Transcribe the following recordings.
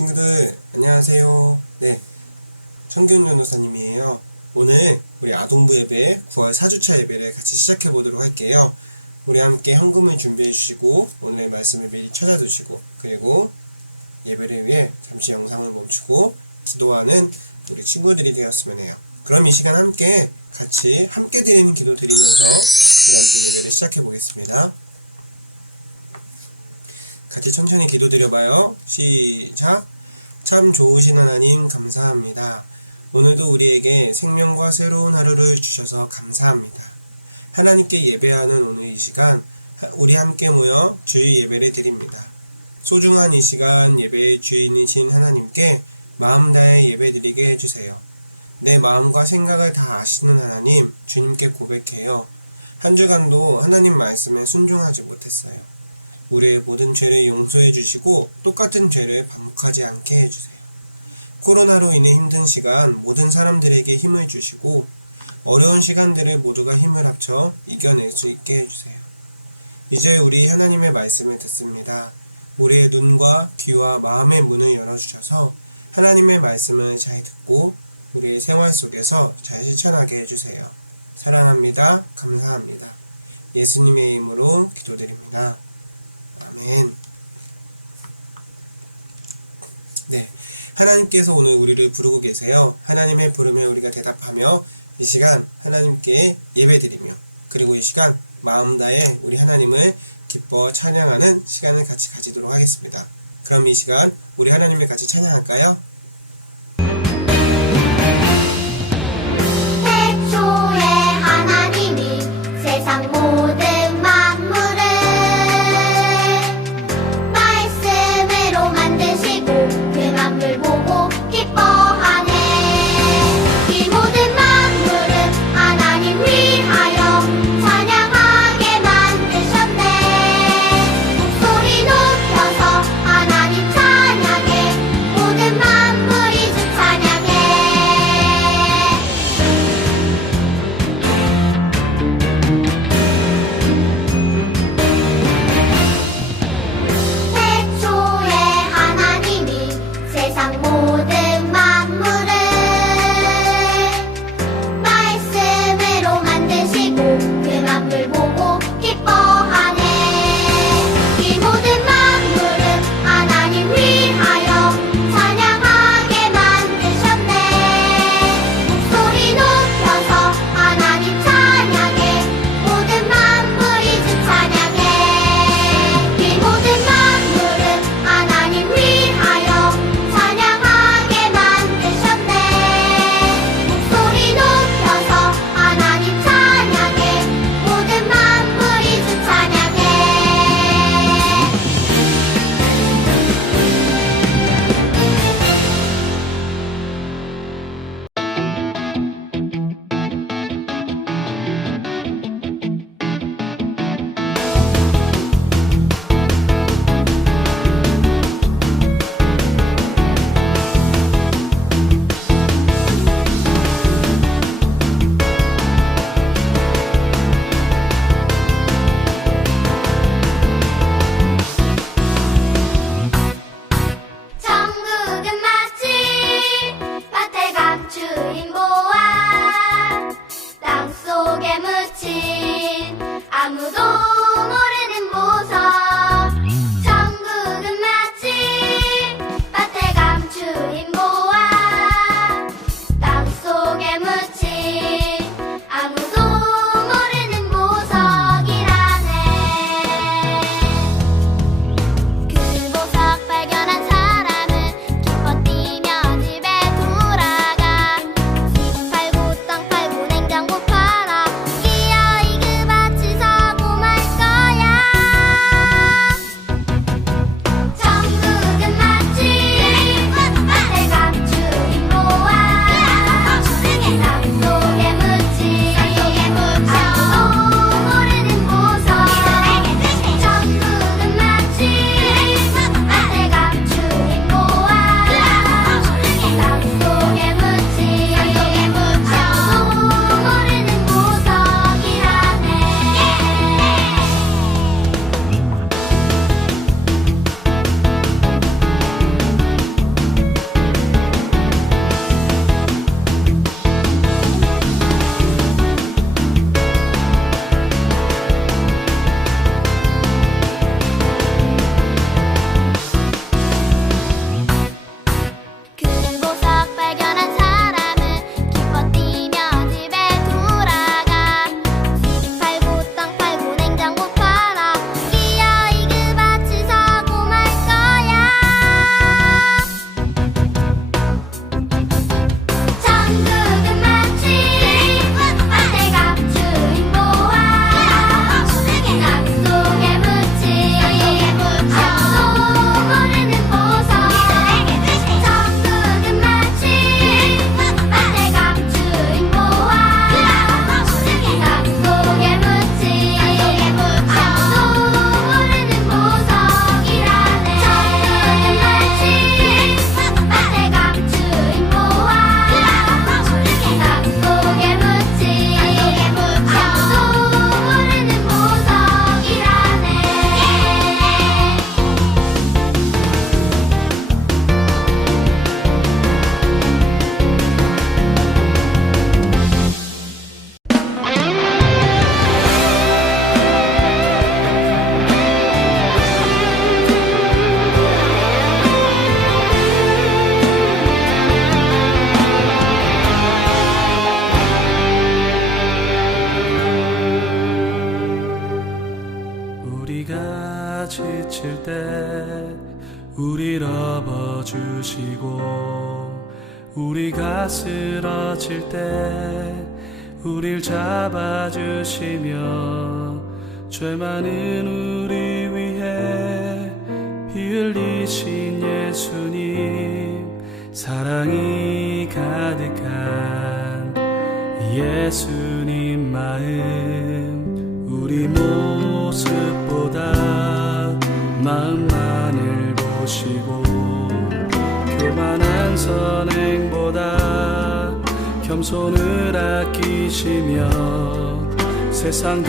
친구들 안녕하세요. 네, 청기훈 전도사님이에요. 오늘 우리 아동부 예배 9월 4주차 예배를 같이 시작해 보도록 할게요. 우리 함께 헌금을 준비해 주시고 오늘의 말씀을 미리 찾아두시고, 그리고 예배를 위해 잠시 영상을 멈추고 기도하는 우리 친구들이 되었으면 해요. 그럼 이 시간 함께 드리는 기도 드리면서 우리 함께 예배를 시작해 보겠습니다. 같이 천천히 기도 드려봐요. 시작. 참 좋으신 하나님 감사합니다. 오늘도 우리에게 생명과 새로운 하루를 주셔서 감사합니다. 하나님께 예배하는 오늘 이 시간 우리 함께 모여 주의 예배를 드립니다. 소중한 이 시간 예배의 주인이신 하나님께 마음 다해 예배 드리게 해주세요. 내 마음과 생각을 다 아시는 하나님, 주님께 고백해요. 한 주간도 하나님 말씀에 순종하지 못했어요. 우리의 모든 죄를 용서해 주시고 똑같은 죄를 반복하지 않게 해주세요. 코로나로 인해 힘든 시간 모든 사람들에게 힘을 주시고 어려운 시간들을 모두가 힘을 합쳐 이겨낼 수 있게 해주세요. 이제 우리 하나님의 말씀을 듣습니다. 우리의 눈과 귀와 마음의 문을 열어주셔서 하나님의 말씀을 잘 듣고 우리의 생활 속에서 잘 실천하게 해주세요. 사랑합니다. 감사합니다. 예수님의 이름으로 기도드립니다. 아멘. 네, 하나님께서 오늘 우리를 부르고 계세요. 하나님의 부름에 우리가 대답하며 이 시간 하나님께 예배드리며, 그리고 이 시간 마음 다해 우리 하나님을 기뻐 찬양하는 시간을 같이 가지도록 하겠습니다. 그럼 이 시간 우리 하나님을 같이 찬양할까요? 소리 높여서 하나님 찬양해 모든 우릴 업어주시고 우리가 쓰러질 때 우릴 잡아주시며 죄 많은 우리 위해 피 흘리신 예수님 사랑이 가득한 예수님 마음 우리 모습보다 마음만을 보시고 교만한 선행보다 겸손을 아끼시며 세상 그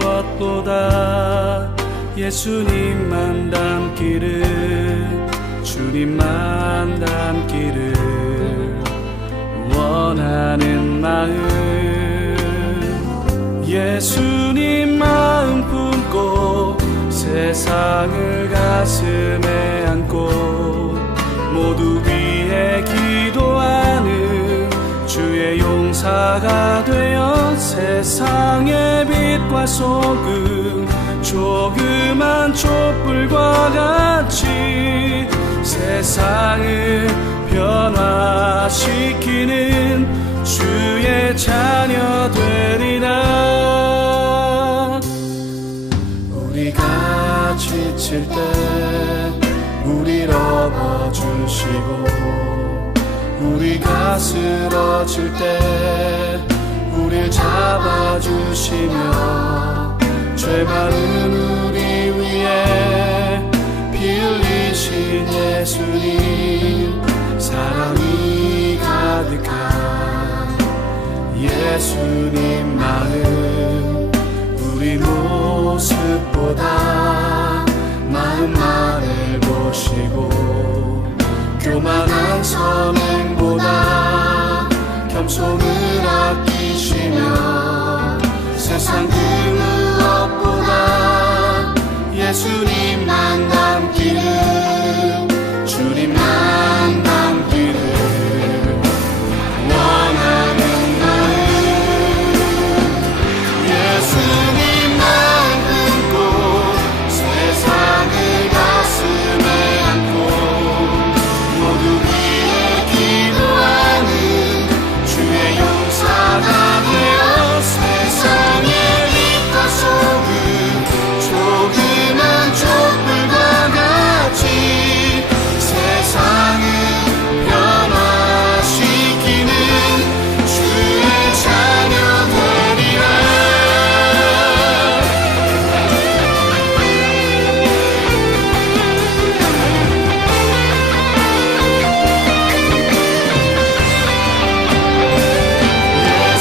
무엇보다 예수님만 닮기를 주님만 닮기를 원하는 마음 예수님 마음 품고 세상을 가슴에 안고 모두 위해 기도하는 주의 용사가 되어 세상의 빛과 소금 조그만 촛불과 같이 세상을 변화시키는 주의 자녀 되리라. 우리가 지칠 때 우릴 업어주시고 우리가 쓰러질 때 우릴 잡아주시며 죄 많은 우리 위해 피 흘리신 예수님 사랑이 가득한 예수님 마음 우리 모습보다 마음만을 보시고 교만한 선행보다 겸손을 아끼시며 세상 그 무엇보다 예수님만 닮기를 주님만 닮기를 원하는 마음 예수님만 품고 세상을 가슴에 안고 모두 위해 기도하는 주의 용사가 되어 세상의 빛과 소금 조그만 촛불과 같이 세상을 변화시키는 주의 자녀 되리라.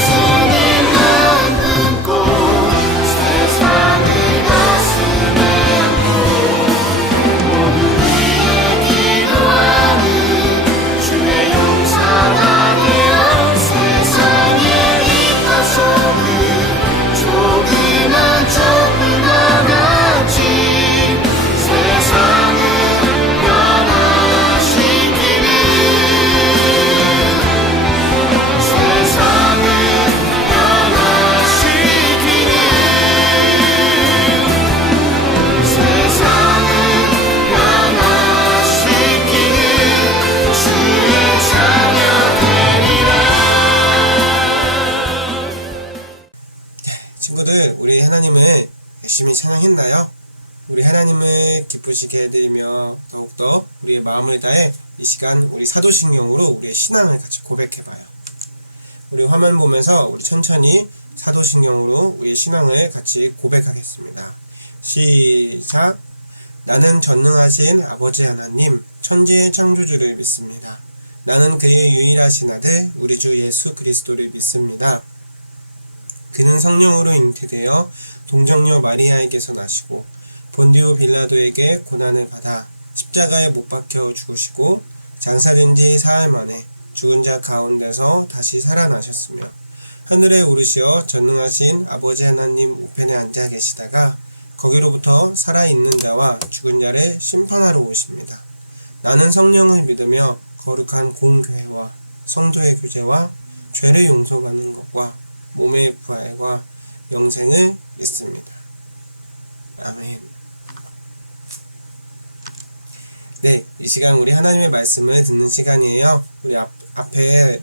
예수님만 품고 세상을 가슴에 안고 모두 위해 기도하는 주의 용사가 되어 세상의 빛과 소금 조그만 촛불과 같이 세상을 변화시키는 세상을 변화시키는 세상을 변화시키는 주의 자녀 되리라. 친구들, 우리 하나님을 열심히 찬양했나요? 우리 하나님을 기쁘시게 해드리며 더욱더 우리의 마음을 다해 이 시간 우리 사도신경으로 우리의 신앙을 같이 고백해봐요. 우리 화면 보면서 우리 천천히 사도신경으로 우리의 신앙을 같이 고백하겠습니다. 시작! 나는 전능하신 아버지 하나님, 천지의 창조주를 믿습니다. 나는 그의 유일하신 아들, 우리 주 예수 그리스도를 믿습니다. 그는 성령으로 잉태되어 동정녀 마리아에게서 나시고 본디오 빌라도에게 고난을 받아 십자가에 못 박혀 죽으시고 장사된 지 사흘 만에 죽은 자 가운데서 다시 살아나셨으며 하늘에 오르시어 전능하신 아버지 하나님 우편에 앉아 계시다가 거기로부터 살아있는 자와 죽은 자를 심판하러 오십니다. 나는 성령을 믿으며 거룩한 공교회와 성도의 교제와 죄를 용서받는 것과 몸의 부활과 영생을 믿습니다. 아멘. 네, 이 시간 우리 하나님의 말씀을 듣는 시간이에요. 우리 앞에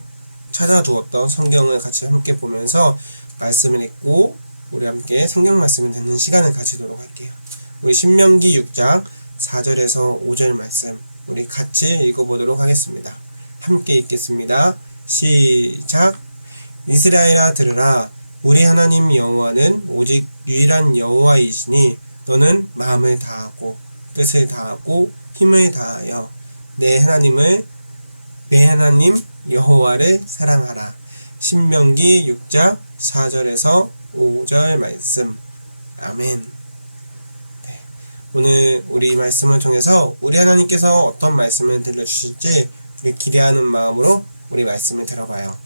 찾아두었던 성경을 같이 함께 보면서 말씀을 읽고 우리 함께 성경 말씀을 듣는 시간을 가지도록 할게요. 우리 신명기 6장 4절에서 5절 말씀 우리 같이 읽어보도록 하겠습니다. 함께 읽겠습니다. 시작. 이스라엘아 들으라. 우리 하나님 여호와는 오직 유일한 여호와이시니 너는 마음을 다하고 뜻을 다하고 힘을 다하여 내 하나님 여호와를 사랑하라. 신명기 6장 4절에서 5절 말씀. 아멘. 네. 오늘 우리 말씀을 통해서 우리 하나님께서 어떤 말씀을 들려주실지 우리 기대하는 마음으로 우리 말씀을 들어봐요.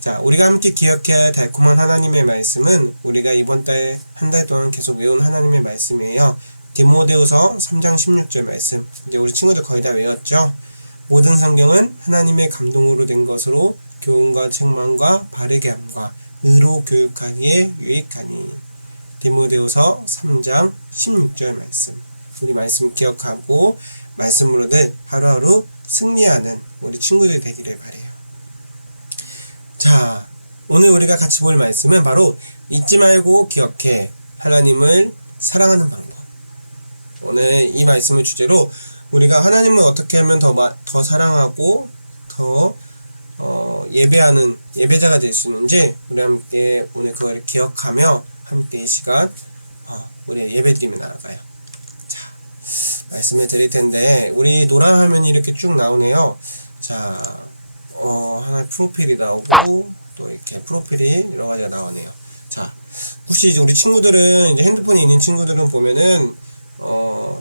자, 우리가 함께 기억해야 할 달콤한 하나님의 말씀은 우리가 이번 달 한 달 동안 계속 외운 하나님의 말씀이에요. 디모데후서 3장 16절 말씀. 이제 우리 친구들 거의 다 외웠죠? 모든 성경은 하나님의 감동으로 된 것으로 교훈과 책망과 바르게 함과 의로 교육하기에 유익하니. 디모데후서 3장 16절 말씀. 우리 말씀 기억하고 말씀으로들 하루하루 승리하는 우리 친구들 되기를 바래요. 자, 오늘 우리가 같이 볼 말씀은 바로 잊지 말고 기억해 하나님을 사랑하는 방법. 오늘 이 말씀을 주제로 우리가 하나님을 어떻게 하면 더 사랑하고 더 예배하는 예배자가 될 수 있는지 우리 함께 오늘 그걸 기억하며 함께 이 시간 우리 예배드리며 나아가요. 자, 말씀을 드릴 텐데 우리 노란 화면이 이렇게 쭉 나오네요. 자, 하나의 프로필이 나오고 또 이렇게 프로필이 여러 가지가 나오네요. 자, 혹시 우리 친구들은 이제 핸드폰이 있는 친구들은 보면은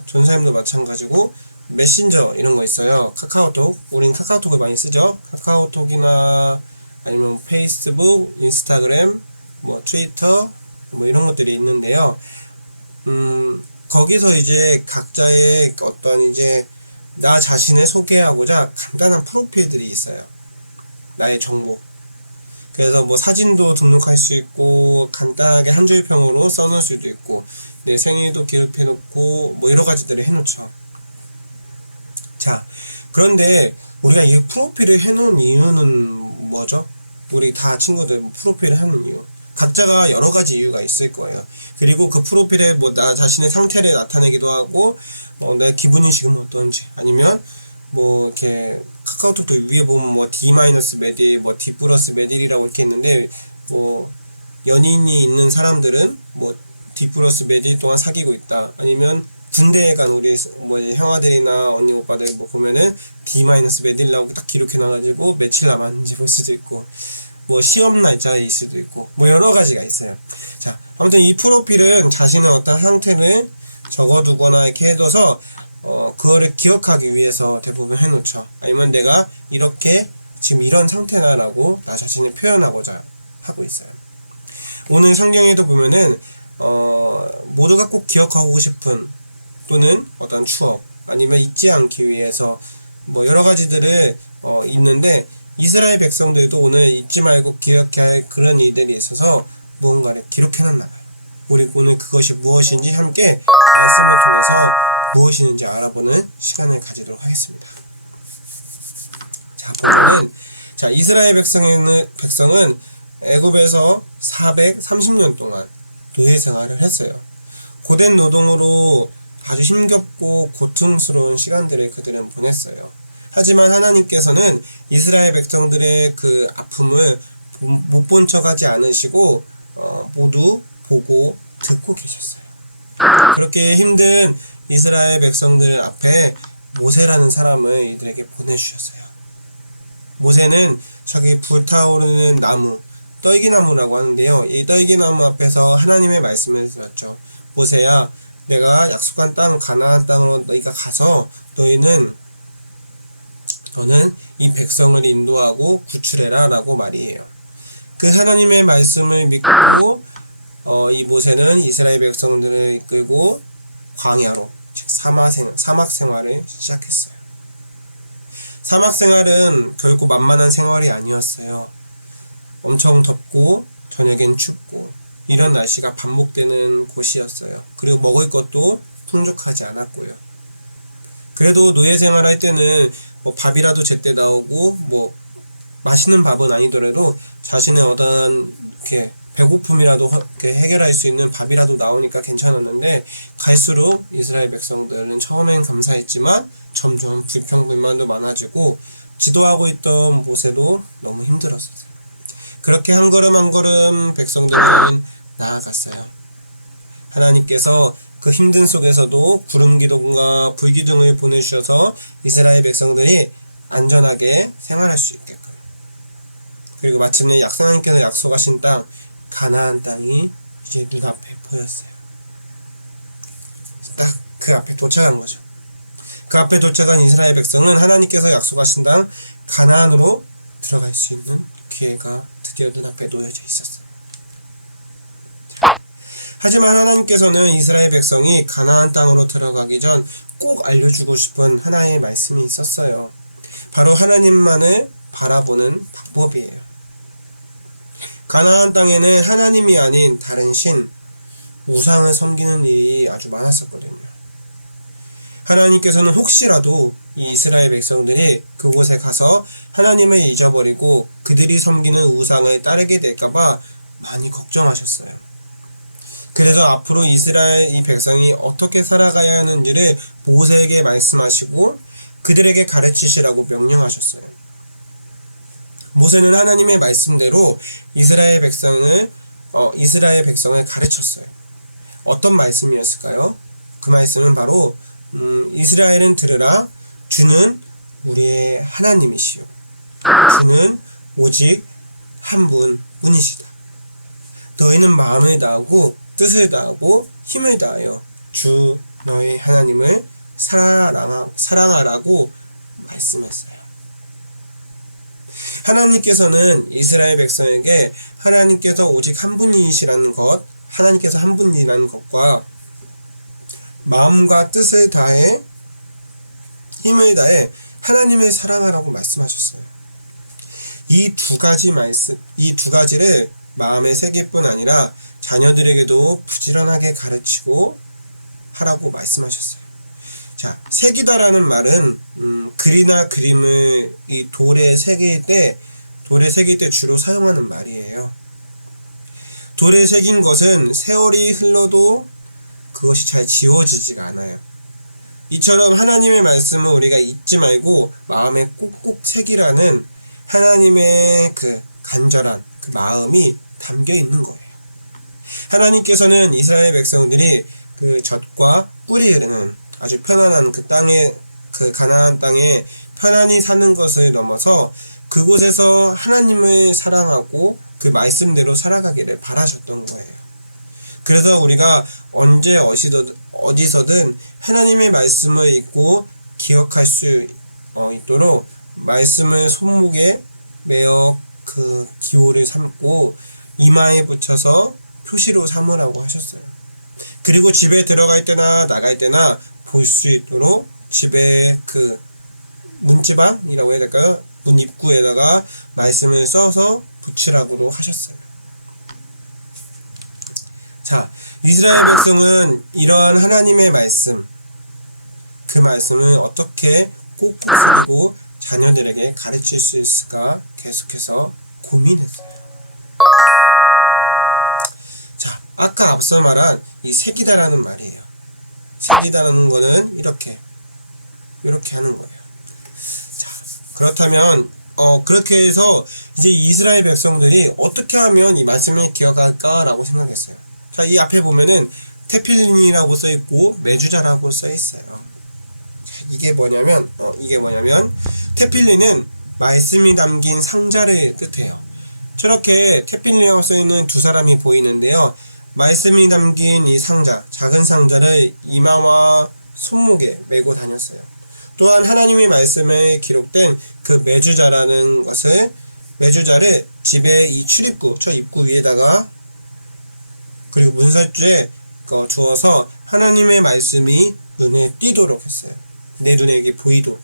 전사님도 마찬가지고 메신저 이런 거 있어요. 카카오톡. 우린 카카오톡을 많이 쓰죠. 카카오톡이나 아니면 페이스북, 인스타그램, 뭐 트위터 뭐 이런 것들이 있는데요. 거기서 이제 각자의 어떤 이제 나 자신을 소개하고자 간단한 프로필들이 있어요. 나의 정보. 그래서 뭐 사진도 등록할 수 있고 간단하게 한 줄 평으로 써놓을 수도 있고 내 생일도 기록해놓고 뭐 여러 가지들을 해놓죠. 자, 그런데 우리가 이 프로필을 해놓은 이유는 뭐죠? 우리 다 친구들 프로필을 하는 이유. 각자가 여러 가지 이유가 있을 거예요. 그리고 그 프로필에 뭐 나 자신의 상태를 나타내기도 하고 내 기분이 지금 어떤지 아니면 뭐 이렇게 카카오톡도 위에 보면 뭐 D-메딜 뭐 D+메딜이라고 이렇게 있는데 뭐 연인이 있는 사람들은 뭐 D+메딜 동안 사귀고 있다. 아니면 군대에 간 우리 뭐 형아들이나 언니 오빠들 뭐 보면은 D-메딜이라고 딱 기록해 놔가지고 며칠 남았는지 볼 수도 있고 뭐 시험 날짜일 수도 있고 뭐 여러 가지가 있어요. 자, 아무튼 이 프로필은 자신의 어떤 상태를 적어두거나 이렇게 해둬서 그거를 기억하기 위해서 대부분 해놓죠. 아니면 내가 이렇게 지금 이런 상태나라고 나 자신을 표현하고자 하고 있어요. 오늘 성경에도 보면은 모두가 꼭 기억하고 싶은 또는 어떤 추억 아니면 잊지 않기 위해서 뭐 여러 가지들을 있는데 이스라엘 백성들도 오늘 잊지 말고 기억해야 할 그런 일들이 있어서 무언가를 기록해놨나 봐요. 우리 오늘 그것이 무엇인지 함께 말씀을 통해서 무엇이는지 알아보는 시간을 가지도록 하겠습니다. 자, 보면은 자, 이스라엘 백성은 애굽에서 430년 동안 노예 생활을 했어요. 고된 노동으로 아주 힘겹고 고통스러운 시간들을 그들은 보냈어요. 하지만 하나님께서는 이스라엘 백성들의 그 아픔을 못 본 척하지 않으시고 모두 보고 듣고 계셨어요. 그렇게 힘든 이스라엘 백성들 앞에 모세라는 사람을 이들에게 보내주셨어요. 모세는 저기 불타오르는 나무, 떨기나무라고 하는데요. 이 떨기나무 앞에서 하나님의 말씀을 들었죠. 모세야, 내가 약속한 땅 가나안 땅으로 너희가 가서 너는 이 백성을 인도하고 구출해라 라고 말이에요. 그 하나님의 말씀을 믿고 이 모세는 이스라엘 백성들을 이끌고 광야로 즉 사막 생활을 시작했어요. 사막 생활은 결코 만만한 생활이 아니었어요. 엄청 덥고 저녁엔 춥고 이런 날씨가 반복되는 곳이었어요. 그리고 먹을 것도 풍족하지 않았고요. 그래도 노예 생활할 때는 뭐 밥이라도 제때 나오고 뭐 맛있는 밥은 아니더라도 자신의 어떤 이렇게 배고픔이라도 이렇게 해결할 수 있는 밥이라도 나오니까 괜찮았는데, 갈수록 이스라엘 백성들은 처음엔 감사했지만 점점 불평불만도 많아지고 지도하고 있던 모세도 너무 힘들었어요. 그렇게 한 걸음 한 걸음 백성들은 나아갔어요. 하나님께서 그 힘든 속에서도 구름 기둥과 불 기둥을 보내주셔서 이스라엘 백성들이 안전하게 생활할 수 있게끔, 그리고 마침내 하나님께서 약속하신 땅 가나안 땅이 이제 눈앞에 보였어요. 딱 그 앞에 도착한 거죠. 그 앞에 도착한 이스라엘 백성은 하나님께서 약속하신 땅 가나안으로 들어갈 수 있는 기회가 드디어 눈앞에 놓여져 있었어요. 하지만 하나님께서는 이스라엘 백성이 가나안 땅으로 들어가기 전 꼭 알려주고 싶은 하나의 말씀이 있었어요. 바로 하나님만을 바라보는 방법이에요. 가나안 땅에는 하나님이 아닌 다른 신, 우상을 섬기는 일이 아주 많았었거든요. 하나님께서는 혹시라도 이 이스라엘 백성들이 그곳에 가서 하나님을 잊어버리고 그들이 섬기는 우상을 따르게 될까봐 많이 걱정하셨어요. 그래서 앞으로 이스라엘 이 백성이 어떻게 살아가야 하는지를 모세에게 말씀하시고 그들에게 가르치시라고 명령하셨어요. 모세는 하나님의 말씀대로 이스라엘 백성을 가르쳤어요. 어떤 말씀이었을까요? 그 말씀은 바로 이스라엘은 들으라, 주는 우리의 하나님이시요, 주는 오직 한 분뿐이시다. 너희는 마음을 다하고 뜻을 다하고 힘을 다하여 주 너희 하나님을 사랑하라고 말씀했어요. 하나님께서는 이스라엘 백성에게 하나님께서 오직 한 분이시라는 것, 하나님께서 한 분이라는 것과 마음과 뜻을 다해 힘을 다해 하나님을 사랑하라고 말씀하셨어요. 이 두 가지를 마음에 새길 뿐 아니라 자녀들에게도 부지런하게 가르치고 하라고 말씀하셨어요. 자, 새기다라는 말은 글이나 그림을 이 돌에 새길 때 주로 사용하는 말이에요. 돌에 새긴 것은 세월이 흘러도 그것이 잘 지워지지가 않아요. 이처럼 하나님의 말씀을 우리가 잊지 말고 마음에 꼭꼭 새기라는 하나님의 그 간절한 그 마음이 담겨 있는 거예요. 하나님께서는 이스라엘 백성들이 그 젖과 꿀이 흐르는 아주 편안한 그 땅에, 그 가나안 땅에 편안히 사는 것을 넘어서 그곳에서 하나님을 사랑하고 그 말씀대로 살아가기를 바라셨던 거예요. 그래서 우리가 언제 어디서든 하나님의 말씀을 읽고 기억할 수 있도록 말씀을 손목에 매어 그 기호를 삼고 이마에 붙여서 표시로 삼으라고 하셨어요. 그리고 집에 들어갈 때나 나갈 때나 볼 수 있도록 집에 그 문지방이라고 해야 될까요? 문 입구에다가 말씀을 써서 붙이라고도 하셨어요. 자, 이스라엘 백성은 이러한 하나님의 말씀, 그 말씀을 어떻게 꼭꼭 새기고 자녀들에게 가르칠 수 있을까 계속해서 고민했어요. 자, 아까 앞서 말한 이 새기다라는 말이에요. 새기다라는 거는 이렇게 하는 거예요. 자, 그렇다면 그렇게 해서 이제 이스라엘 백성들이 어떻게 하면 이 말씀을 기억할까라고 생각했어요. 자, 이 앞에 보면은 테필린이라고 써 있고 메주자라고 써 있어요. 자, 이게 뭐냐면 테필린은 말씀이 담긴 상자를 뜻해요. 저렇게 테필린이라고 써 있는 두 사람이 보이는데요. 말씀이 담긴 이 상자, 작은 상자를 이마와 손목에 메고 다녔어요. 또한 하나님의 말씀에 기록된 그 메주자를 집의 이 출입구, 저 입구 위에다가 그리고 문설주에 두어서 하나님의 말씀이 눈에 띄도록 했어요. 내 눈에 이게 보이도록.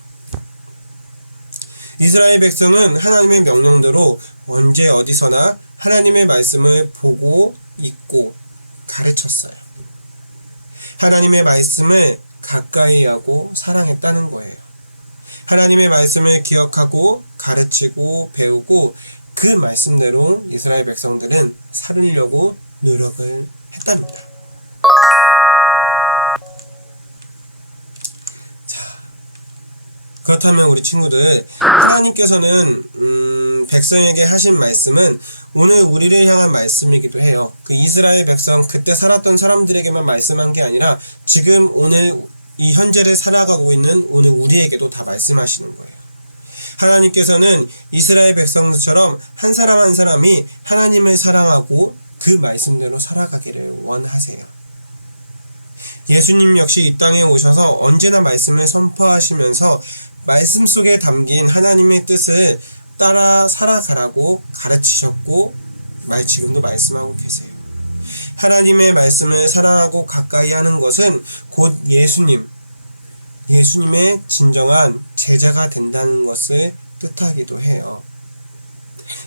이스라엘 백성은 하나님의 명령대로 언제 어디서나 하나님의 말씀을 보고 읽고 가르쳤어요. 하나님의 말씀을 가까이 하고 사랑했다는 거예요. 하나님의 말씀을 기억하고 가르치고 배우고 그 말씀대로 이스라엘 백성들은 살으려고 노력을 했답니다. 자, 그렇다면 우리 친구들, 하나님께서는 백성에게 하신 말씀은 오늘 우리를 향한 말씀이기도 해요. 그 이스라엘 백성, 그때 살았던 사람들에게만 말씀한 게 아니라 지금 오늘 이 현재를 살아가고 있는 오늘 우리에게도 다 말씀하시는 거예요. 하나님께서는 이스라엘 백성들처럼 한 사람 한 사람이 하나님을 사랑하고 그 말씀대로 살아가기를 원하세요. 예수님 역시 이 땅에 오셔서 언제나 말씀을 선포하시면서 말씀 속에 담긴 하나님의 뜻을 따라 살아가라고 가르치셨고 지금도 말씀하고 계세요. 하나님의 말씀을 사랑하고 가까이 하는 것은 곧 예수님의 진정한 제자가 된다는 것을 뜻하기도 해요.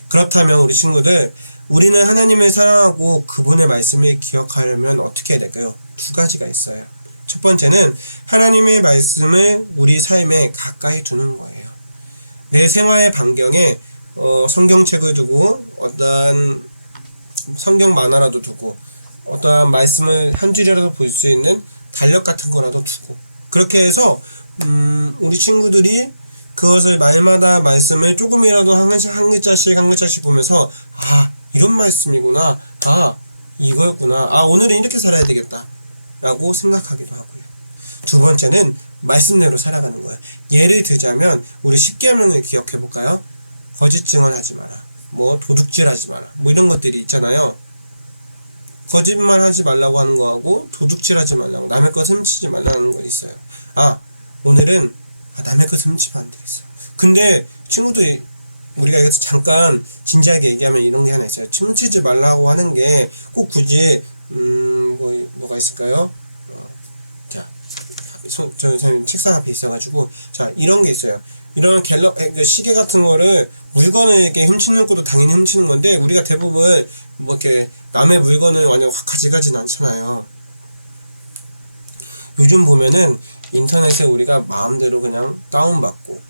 그렇다면 우리 친구들, 우리는 하나님을 사랑하고 그분의 말씀을 기억하려면 어떻게 해야 될까요? 두 가지가 있어요. 첫 번째는 하나님의 말씀을 우리 삶에 가까이 두는 거예요. 내 생활의 반경에 성경책을 두고 어떠한 성경 만화라도 두고 어떠한 말씀을 한 줄이라도 볼 수 있는 달력 같은 거라도 두고 그렇게 해서 우리 친구들이 그것을 말마다 말씀을 조금이라도 한 글자씩 보면서 이런 말씀이구나, 이거였구나, 오늘은 이렇게 살아야 되겠다 라고 생각하기도 하고요. 두 번째는 말씀대로 살아가는 거예요. 예를 들자면 우리 10계명을 기억해 볼까요? 거짓 증언하지 마라, 도둑질하지 마라, 이런 것들이 있잖아요. 거짓말 하지 말라고 하는 거하고 도둑질하지 말라고, 남의 것 훔치지 말라는 거 있어요. 오늘은 남의 것 훔치면 안 되겠어. 근데 친구들, 우리가 여기서 잠깐 진지하게 얘기하면 이런 게 하나 있어요. 훔치지 말라고 하는 게 꼭 굳이 뭐가 있을까요? 저 선생님 책상 앞에 있어가지고 이런 게 있어요. 이런 시계 같은 거를 물건을 이렇게 훔치는 것도 당연히 훔치는 건데 우리가 대부분 이렇게 남의 물건을 완전 확 가져가진 않잖아요. 요즘 보면은 인터넷에 우리가 마음대로 그냥 다운받고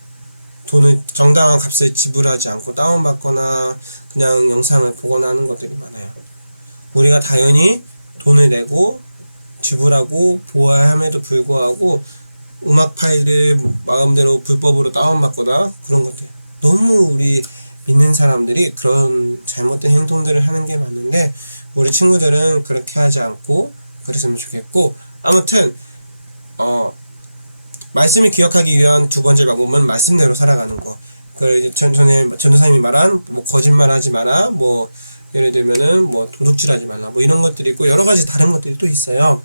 돈을 정당한 값을 지불하지 않고 다운받거나 그냥 영상을 보거나 하는 것들이 많아요. 우리가 당연히 돈을 내고 지불하고 보아야 함에도 불구하고 음악 파일을 마음대로 불법으로 다운받거나 그런 것들, 너무 우리 믿는 사람들이 그런 잘못된 행동들을 하는 게 맞는데 우리 친구들은 그렇게 하지 않고 그랬으면 좋겠고, 아무튼 말씀을 기억하기 위한 두 번째 방법은 말씀대로 살아가는 거. 전도사님이 말한 거짓말하지 마라, 예를 들면은 도둑질하지 말라, 이런 것들이 있고 여러 가지 다른 것들이 또 있어요.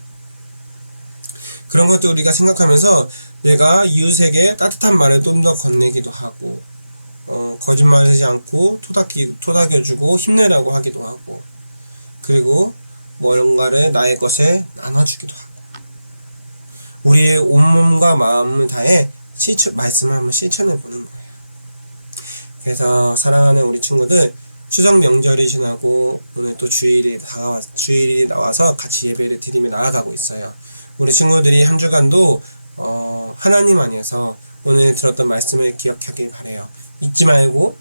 그런 것도 우리가 생각하면서 내가 이웃에게 따뜻한 말을 좀 더 건네기도 하고, 거짓말하지 않고 토닥여주고 힘내라고 하기도 하고, 그리고 뭔가를 나의 것을 나눠주기도 하고, 우리의 온몸과 마음을 다해 말씀을 한번 실천해 보는 거예요. 그래서 사랑하는 우리 친구들, 추석 명절이 지나고 오늘 또 주일이 나와서 같이 예배를 드리며 나아가고 있어요. 우리 친구들이 한 주간도 하나님 안에서 오늘 들었던 말씀을 기억하길 바래요. 잊지 말고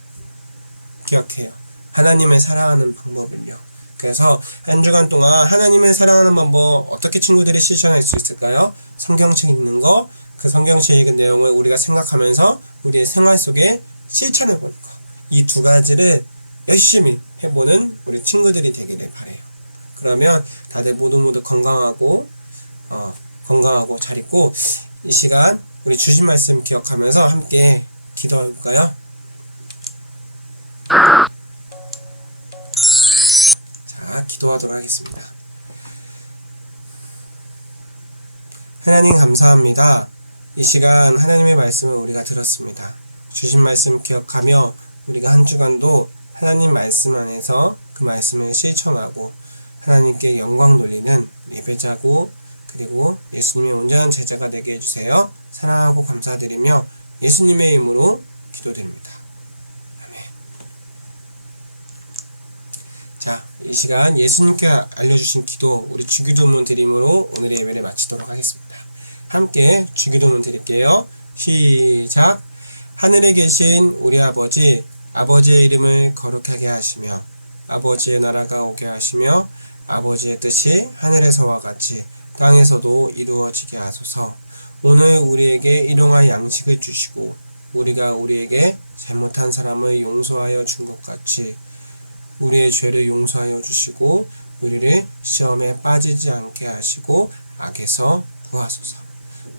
기억해요. 하나님을 사랑하는 방법을요. 그래서 한 주간 동안 하나님을 사랑하는 방법 어떻게 친구들이 실천할 수 있을까요? 성경책 읽는 거, 그 성경책 읽은 내용을 우리가 생각하면서 우리의 생활 속에 실천해보는 거, 이 두 가지를 열심히 해보는 우리 친구들이 되기를 바래요. 그러면 다들 모두 건강하고 잘 있고, 이 시간 우리 주신 말씀 기억하면서 함께 기도해볼까요? 기도하도록 하겠습니다. 하나님 감사합니다. 이 시간 하나님의 말씀을 우리가 들었습니다. 주신 말씀 기억하며 우리가 한 주간도 하나님 말씀 안에서 그 말씀을 실천하고 하나님께 영광 돌리는 예배자고, 그리고 예수님의 온전한 제자가 되게 해주세요. 사랑하고 감사드리며 예수님의 이름으로 기도드립니다. 아멘. 이 시간 예수님께 알려주신 기도, 우리 주기도문 드림으로 오늘의 예배를 마치도록 하겠습니다. 함께 주기도문 드릴게요. 시작. 하늘에 계신 우리 아버지, 아버지의 이름을 거룩하게 하시며 아버지의 나라가 오게 하시며 아버지의 뜻이 하늘에서와 같이 땅에서도 이루어지게 하소서. 오늘 우리에게 일용할 양식을 주시고 우리가 우리에게 잘못한 사람을 용서하여 준 것 같이 우리의 죄를 용서하여 주시고 우리를 시험에 빠지지 않게 하시고 악에서 구하소서.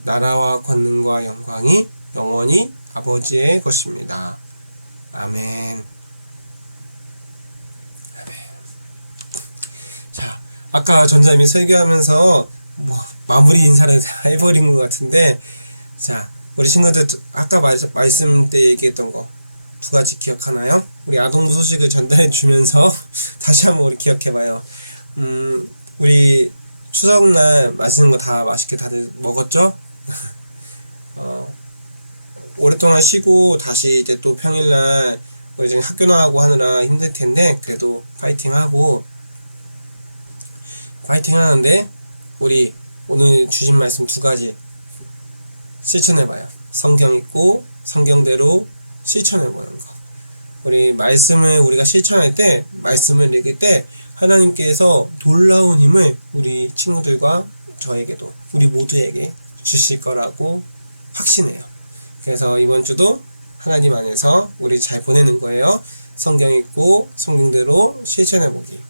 나라와 권능과 영광이 영원히 아버지의 것입니다. 아멘. 아멘. 자, 아까 전자님이 설교하면서 마무리 인사를 다 해버린 것 같은데, 자, 우리 친구들 아까 말씀 때 얘기했던 거 두 가지 기억하나요? 우리 아동부 소식을 전달해 주면서 다시 한번 우리 기억해봐요. 우리 추석날 맛있는 거 다 맛있게 다들 먹었죠? 오랫동안 쉬고 다시 이제 또 평일날 우리 지금 학교 나가고 하느라 힘들 텐데 그래도 파이팅 하는데 우리 오늘 주신 말씀 두 가지 실천해봐요. 성경 읽고 성경대로 실천해보는 거. 우리 말씀을 우리가 실천할 때, 말씀을 읽을 때 하나님께서 놀라운 힘을 우리 친구들과 저에게도 우리 모두에게 주실 거라고 확신해요. 그래서 이번 주도 하나님 안에서 우리 잘 보내는 거예요. 성경 읽고 성경대로 실천해보기.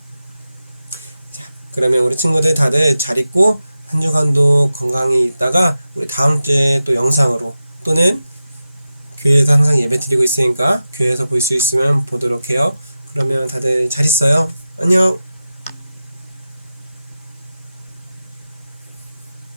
자, 그러면 우리 친구들 다들 잘 있고 한 주간도 건강히 있다가 우리 다음 주에 또 영상으로 또는 교회에서 항상 예배 드리고 있으니까 교회에서 볼 수 있으면 보도록 해요. 그러면 다들 잘 있어요. 안녕.